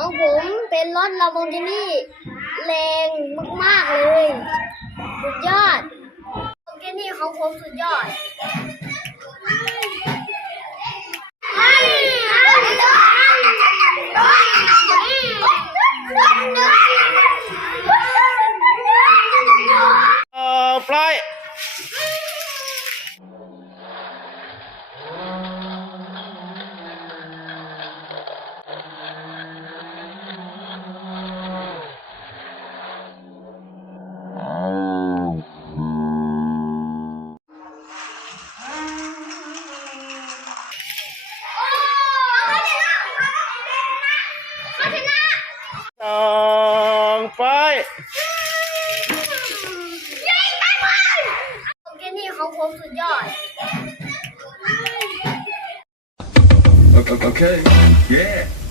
ของผมเป็นรถลาโบกินี่แรงมากๆเลย สุดยอดลาโบกินี่ของผมสุดยอดเอ่ อปล่อยสองไปลาโบกินี่ของผมสุดยอด Okay. okay. Yeah.